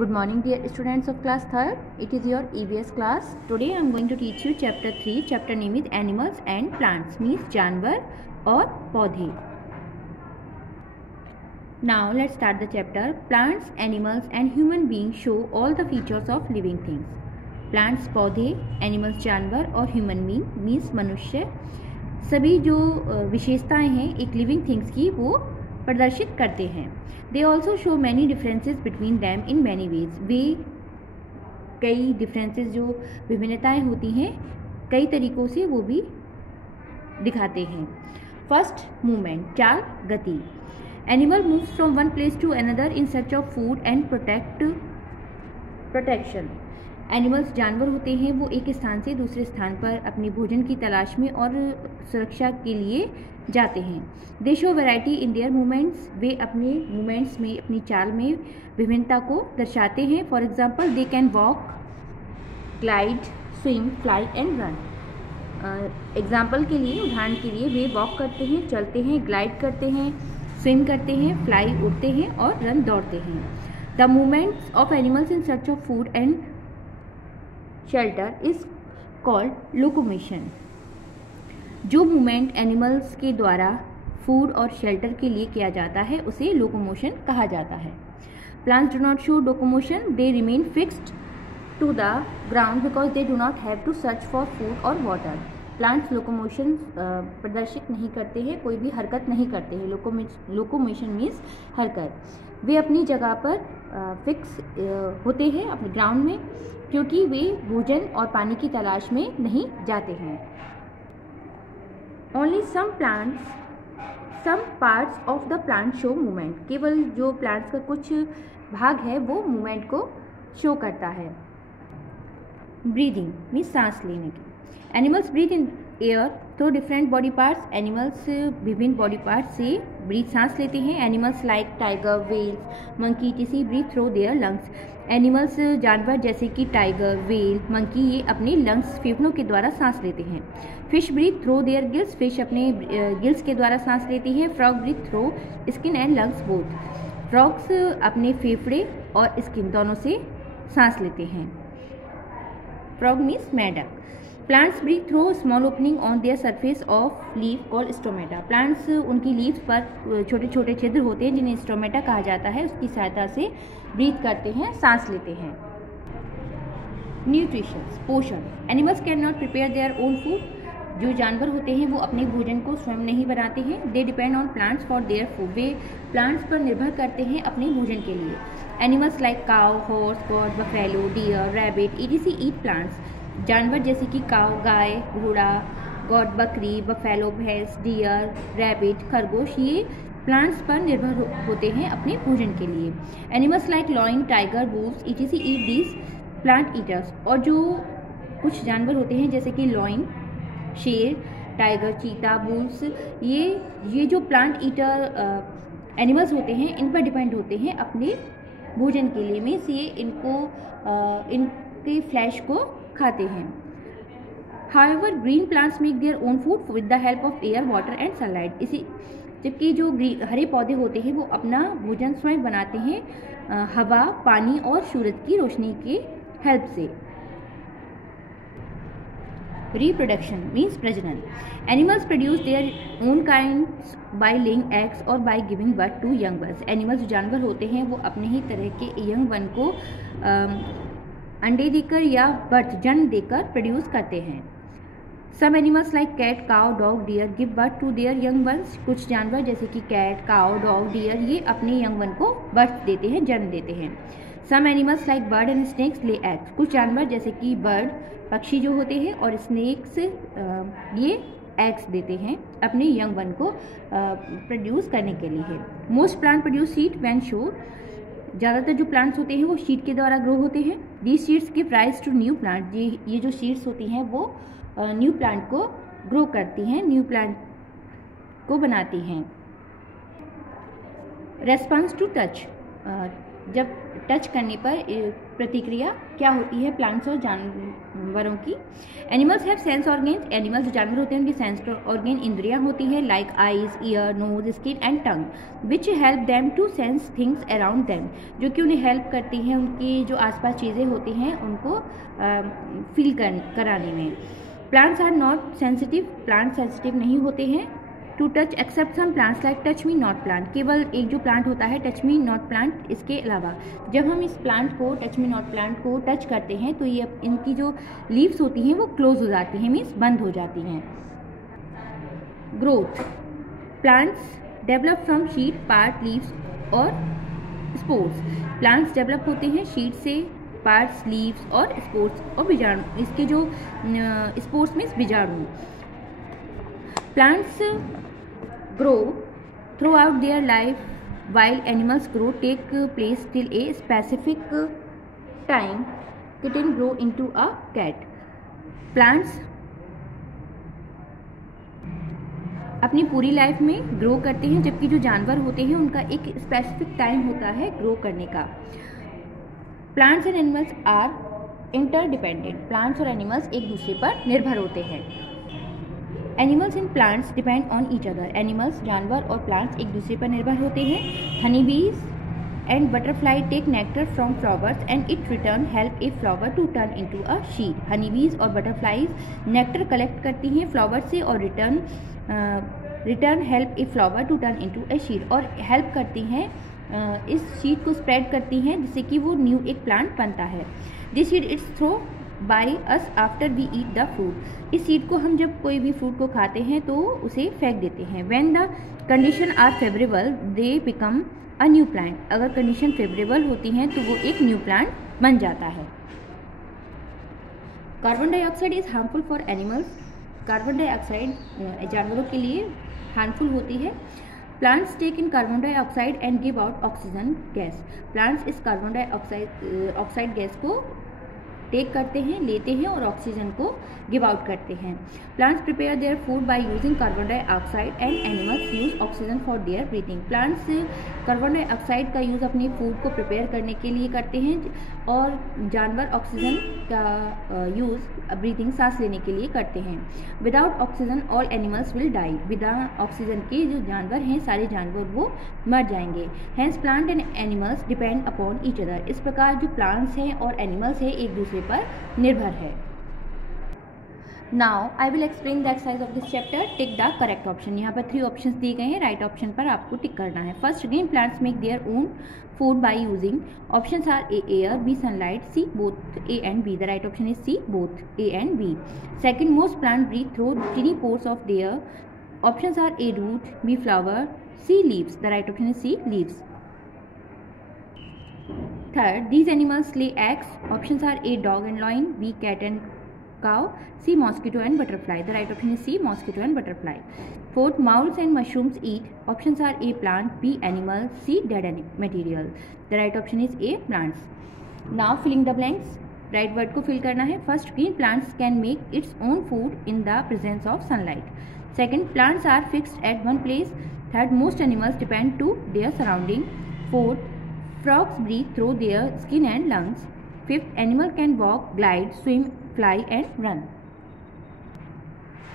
Good morning dear students of class 3rd. It is your EVS class. Today I am going to teach you chapter 3. Chapter name is Animals and Plants, means जानवर और पौधे. Now let's start the chapter. Plants, animals and human beings show all the features of living things. Plants पौधे, animals जानवर और human being means मनुष्य सभी जो विशेषताएं हैं एक लिविंग थिंग्स की वो प्रदर्शित करते हैं. They also show many differences between them in many ways. वे कई डिफरेंसेस जो विभिन्नताएं होती हैं कई तरीक़ों से वो भी दिखाते हैं. फर्स्ट मूवमेंट, चाल, गति. Animal moves from one place to another in search of food and protection. Animals जानवर होते हैं वो एक स्थान से दूसरे स्थान पर अपने भोजन की तलाश में और सुरक्षा के लिए जाते हैं. They show variety in their movements. वे अपने मूवमेंट्स में अपनी चाल में विभिन्नता को दर्शाते हैं. For example they can walk, glide, swim, fly and run. Example के लिए, उदाहरण के लिए, वे वॉक करते हैं, चलते हैं, ग्लाइड करते हैं, स्विम करते हैं, फ्लाई उड़ते हैं और रन दौड़ते हैं. The movements of animals in search of food and shelter is called locomotion. जो मूवमेंट एनिमल्स के द्वारा फूड और शेल्टर के लिए किया जाता है उसे लोकोमोशन कहा जाता है. Plants do not show locomotion. They remain fixed to the ground because they do not have to search for food और वाटर. प्लांट्स लोकोमोशन प्रदर्शित नहीं करते हैं, कोई भी हरकत नहीं करते हैं. लोकोमोशन मीन्स हरकत. वे अपनी जगह पर फिक्स होते हैं अपने ग्राउंड में क्योंकि वे भोजन और पानी की तलाश में नहीं जाते हैं. Only some parts of the plant show movement. केवल जो प्लांट्स का कुछ भाग है वो मूवमेंट को शो करता है. ब्रीदिंग मीन्स सांस लेने की. Animals breathe in air through different body parts. Animals विभिन्न बॉडी पार्ट्स से सांस लेते हैं. Animals like tiger, whales, monkey etc breathe through their lungs. Animals जानवर जैसे कि टाइगर, वेल, मंकी ये अपने लंग्स फेफड़ों के द्वारा सांस लेते हैं. Fish breathe through their gills. Fish अपने गिल्स के द्वारा सांस लेती है. Frog breathe through skin and lungs both. Frogs अपने फेफड़े और स्किन दोनों से सांस लेते हैं. फ्रॉग मीन्स मेढक. Plants breathe through small opening on their surface of leaf called stomata. Plants उनकी लीव्स पर छोटे छोटे छिद्र होते हैं जिन्हें स्टोमेटा कहा जाता है. उसकी सहायता से ब्रीथ करते हैं, सांस लेते हैं. न्यूट्रिशन, पोषण. Animals can not prepare their own food. जो जानवर होते हैं वो अपने भोजन को स्वयं नहीं बनाते हैं. They depend on plants for their food. वे प्लांट्स पर निर्भर करते हैं अपने भोजन के लिए. Animals like cow, horse, goat, buffalo, deer, rabbit etc eat plants. जानवर जैसे कि काउ गाय, घोड़ा, गॉड बकरी, बफेलो भैंस, डियर, रैबिट खरगोश ये प्लांट्स पर निर्भर होते हैं अपने भोजन के लिए. Animals like lion, tiger, wolves etc eat these plant eaters. और जो कुछ जानवर होते हैं जैसे कि लॉइन, शेर, टाइगर, चीता, वुल्व्स ये जो प्लांट ईटर एनिमल्स होते हैं इन पर डिपेंड होते हैं अपने भोजन के लिए. मीन्स ये इनके फ्लैश को खाते हैं. However green plants make their own food with the help of air, water and sunlight. इसी जबकि जो हरे पौधे होते हैं वो अपना भोजन स्वयं बनाते हैं हवा, पानी और सूरज की रोशनी के हेल्प से. Reproduction means प्रजनन. Animals produce their own kinds by laying eggs or by giving birth to young ones. Animals जो जानवर होते हैं वो अपने ही तरह के यंग वन को अंडे देकर या जन्म देकर प्रोड्यूस करते हैं. Some animals like cat, cow, dog, deer give birth to their young ones. कुछ जानवर जैसे कि कैट, काउ, डॉग, डियर ये अपने यंग वन को बर्थ देते हैं, जन्म देते हैं. Some animals like bird and snakes lay eggs. कुछ जानवर जैसे कि बर्ड पक्षी जो होते हैं और स्नेक्स ये एग्स देते हैं अपने यंग वन को प्रोड्यूस करने के लिए. Most plant produce seed when शोर. ज़्यादातर जो प्लांट्स होते हैं वो सीड के द्वारा ग्रो होते हैं. These seeds give rise to new plant. ये जो सीड्स होती हैं वो न्यू प्लांट को ग्रो करती हैं, न्यू प्लांट को बनाती हैं. Response to touch. जब टच करने पर प्रतिक्रिया क्या होती है प्लांट्स और जानवरों की। Animals have sense organs, animals जो जानवर होते हैं उनकी सेंस ऑर्गेन इंद्रियां होती है like eyes, ear, nose, skin and tongue which help them to sense things around them, जो कि उन्हें हेल्प करती हैं उनकी जो आसपास चीज़ें होती हैं उनको फील कराने में। Plants are not sensitive, plant sensitive नहीं होते हैं to touch except some plants like touch me not plant, केवल एक जो प्लांट होता है टच मी नॉट प्लांट, इसके अलावा जब हम इस प्लांट को टच मी नॉट प्लांट को टच करते हैं तो ये इनकी जो लीव्स होती हैं वो क्लोज हो जाती हैं, मीन्स बंद हो जाती हैं। Growth, plants develop from sheet, part, leaves और स्पोर्स। प्लांट्स डेवलप होते हैं शीट से, पार्ट्स, लीव्स और स्पोर्स और बीजाणु, इसके जो स्पोर्स मीन्स बीजाणु। Plants grow throughout their life while animals grow take place till a specific time. Kitten grow into a cat. Plants अपनी पूरी लाइफ में ग्रो करते हैं, जबकि जो जानवर होते हैं उनका एक स्पेसिफिक टाइम होता है ग्रो करने का। Plants and animals are interdependent, plants और एनिमल्स एक दूसरे पर निर्भर होते हैं। Animals and plants depend on each other, animals जानवर और प्लांट्स एक दूसरे पर निर्भर होते हैं। Honey bees and butterfly take nectar from flowers and it return help a flower to turn into a seed. Honey bees और बटरफ्लाइज नेक्टर कलेक्ट करती हैं फ्लावर से और return help a flower to turn into a seed, और help करती हैं इस sheet को स्प्रेड करती हैं जिससे कि वो न्यू एक प्लांट बनता है। This seed it's throw by us after we eat the fruit, इस सीड को हम जब कोई भी फ्रूट को खाते हैं तो उसे फेंक देते हैं। When the condition are favourable they become a new plant, अगर कंडीशन फेवरेबल होती हैं तो वो एक न्यू प्लांट बन जाता है। Carbon dioxide is harmful for animals, carbon dioxide जानवरों के लिए हार्मफुल होती है। Plants take in carbon dioxide and give out oxygen gas, plants इस कार्बन डाइऑक्साइड गैस को टेक करते हैं, लेते हैं और ऑक्सीजन को गिव आउट करते हैं। Plants prepare their food by using carbon dioxide and animals use oxygen for their breathing, plants carbon dioxide का यूज़ अपनी फूड को प्रिपेयर करने के लिए करते हैं और जानवर ऑक्सीजन का यूज़ ब्रीथिंग सांस लेने के लिए करते हैं। Without oxygen all animals will die, बिना ऑक्सीजन के जो जानवर हैं सारे जानवर वो मर जाएंगे। Hence plant and animals depend upon each other, इस प्रकार जो प्लांट्स हैं और एनिमल्स हैं एक दूसरे पर निर्भर है। Now I will explain the exercise of this chapter, tick the correct option. यहाँ पर 3 ऑप्शंस दिए गए हैं, राइट ऑप्शन पर आपको टिक करना है। First, green plants make their own food by using, options are A air, B sunlight, C both A and B, the right option is C both A and B. Second, most plant breathe through tiny pores of their, options are A root, B flower, C leaves, the right option is C leaves. Third, these animals lay eggs. Options are A dog and lion, B cat and cow, C mosquito and butterfly. The right option is C mosquito and butterfly. Fourth, moulds and mushrooms eat. Options are A plant, B animal, C dead material. The right option is A plants. Now filling the blanks. Right word को fill करना है. First, green plants can make its own food in the presence of sunlight. Second, plants are fixed at one place. Third, most animals depend to their surrounding. Fourth, frogs breathe through their skin and lungs. Fifth, animal can walk, glide, swim, fly and run.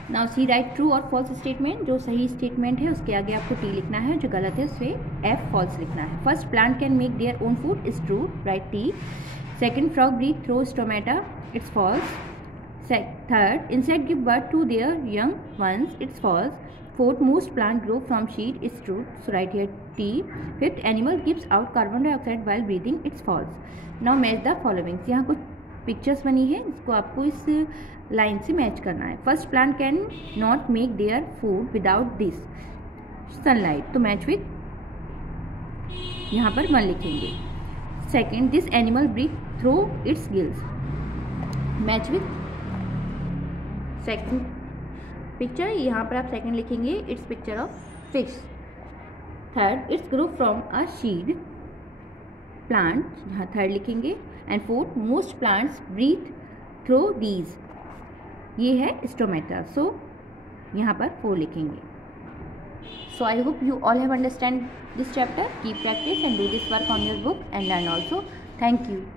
Now see write true और false statement. जो सही statement है उसके आगे आपको T लिखना है, जो गलत है उससे F false लिखना है। First, plant can make their own food is true, write T. Second, frog breathe through stomata, it's false. Third, insect give birth to their young ones, it's false. Fourth, most plant grow from seed, is true, so write here T. Fifth, animal gives out carbon dioxide while breathing, it's false. Now match the following. यहाँ कुछ pictures बनी है, इसको आपको इस line से match करना है। First, plant can not make their food without this sunlight, तो मैच विथ यहाँ पर 1 लिखेंगे। Second, this animal breathe through its gills, match with second picture, यहाँ पर आप सेकंड लिखेंगे, it's picture of fish. Third, it's grow from a seed plant, यहाँ third लिखेंगे। And fourth, most plants breathe through these, ये है stomata, सो यहाँ पर 4 लिखेंगे। So I hope you all have understand this chapter. Keep practice and do this work on your book and learn also. Thank you.